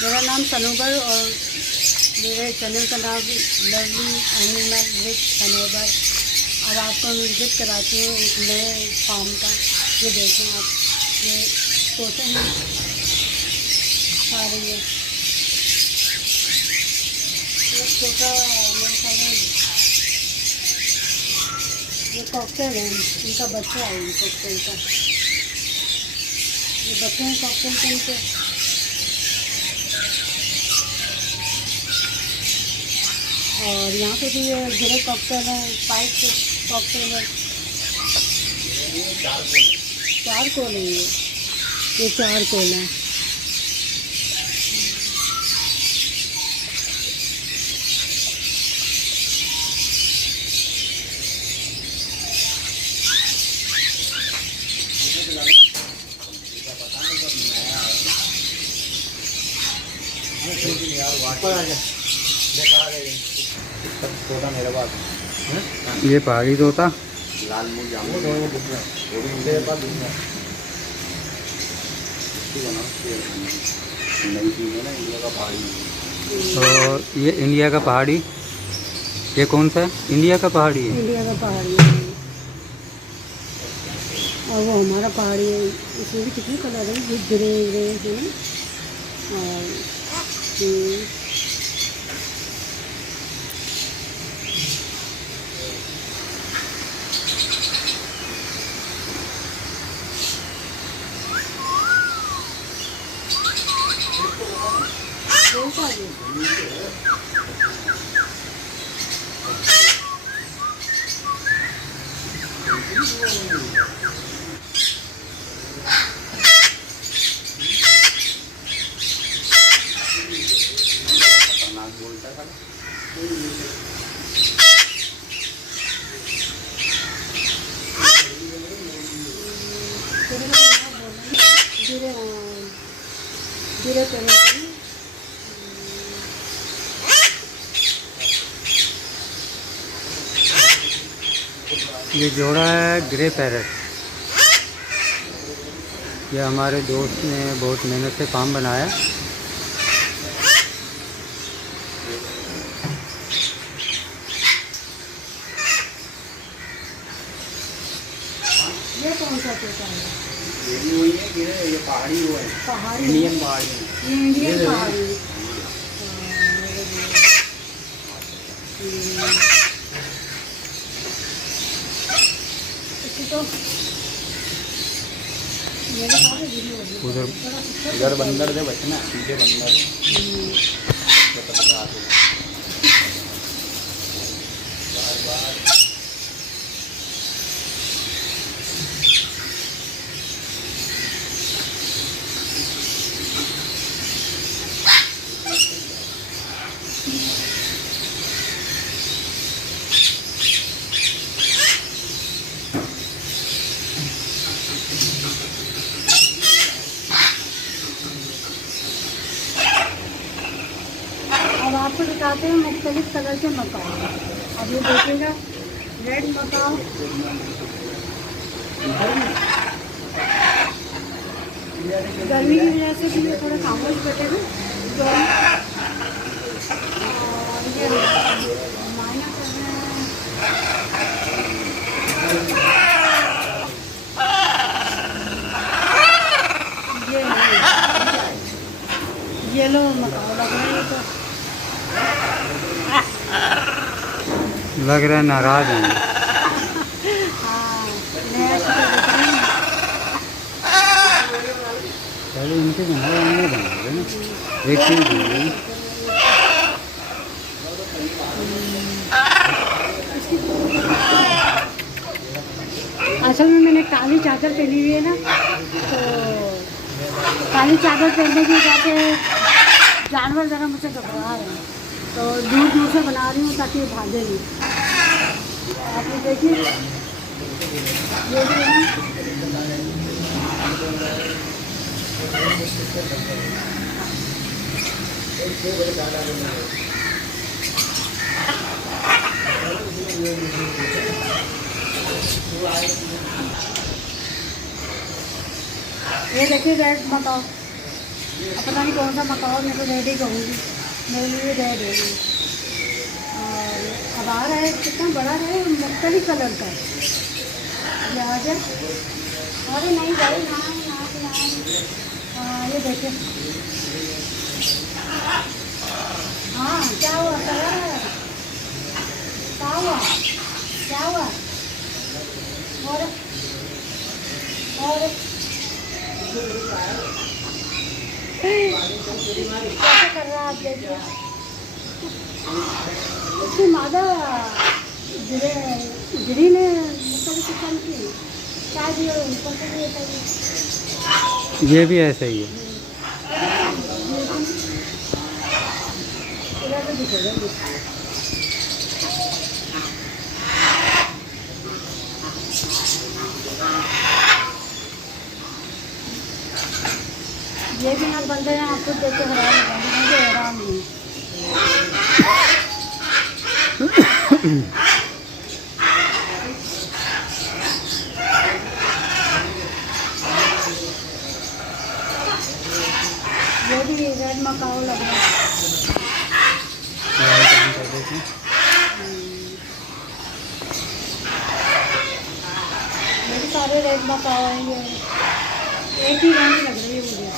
मेरा नाम सनोबर और मेरे चैनल का नाम लवली एनिमल विद सनोबर। अब आपको मैं विजिट कराती हूँ एक नए फार्म का। ये देखें आप, ये तोते हैं सारे। ये तोता मेरे ख्याल में ये कॉकटेल है, इनका बच्चा है। ये कॉकटेल का ये बच्चे हैं कॉकटेल के इनके। और यहाँ पे भी ये ग्रे कॉकटेल है, वाइट कॉकटेल है। 4 कोल है ये 4 कोल हैं। मेरे पास ये पहाड़ी तोता लाल मुर्गा और ये इंडिया का पहाड़ी। ये कौन सा है? इंडिया का पहाड़ी है। इंडिया का पहाड़ी है और वो हमारा पहाड़ी है। इसमें भी कितने कलर हैं, ये ग्रे ग्रे है और धीरे चलो। ये जोड़ा है ग्रे पैरेट। ये हमारे दोस्त ने बहुत मेहनत से फार्म बनाया। ये कौन सा तोता है? ये पहाड़ी वो है, पहाड़ी इंडियन पहाड़ी। ये इंडियन पहाड़ी है। तो मेरे साथ उधर बंदर दे बचना पीछे बंदर अब आपको दिखाते हैं मुख्तलिफ कलर के मकाओ। अब ये देखिएगा रेड मकाओ, गर्मी की वजह से भी ये थोड़े खामोश बैठे हैं। तो ये मायना कर रहे हैं। ये येलो मकाओ लग रहे हैं। तो लग रहा है नाराज हैं। हाँ, नया शिकार देख रहे हैं। पहले इनके कमरे में बना रहे ना, एक चीज है। असल में मैंने काली चादर पहनी हुई है ना, तो काली चादर पहनने की वजह से जानवर ज़रा मुझसे घबरा रहे हैं, तो दूर दूर से बना रही हूँ ताकि ये भागे नहीं। आप ये देखिए, ये भी है ना, ये देखिए रेड मकाओ। अब पता नहीं कौन सा मकाओ, मैं तो रेड ही कहूँगी, मेरे लिए रेड है ये। और अब आ रहा है, कितना बड़ा है, मुख्तलिफ कलर का लिहाजा। अरे नहीं भाई, यहाँ से हाँ ये देखिए। हाँ क्या हुआ, कलर है, क्या हुआ, क्या हुआ? और कैसे कर रहा है आप देखिए। उसकी मादा गिरी ने मतलब किसान की क्या दिया, ऊपर से भी होता है। ये भी ऐसा ही है। इधर तो दिखेगा। ये भी ना बंदे हैं, आपको देख के हैरान हो जाएंगे, मुझे हैरान नहीं। ये भी रेड मकाओ लग रहा है। ये भी सारे रेड मकाओ हैं, ये एक ही रंग लग रही है मुझे।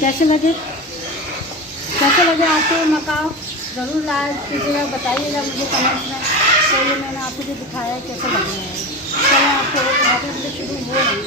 कैसे लगे आपको मकाओ? ज़रूर लाइक कीजिएगा, बताइएगा मुझे कमेंट्स में। तो ये मैंने आपको जो दिखाया है कैसे लग रहा है। चलो आपको शुरू हो रही है।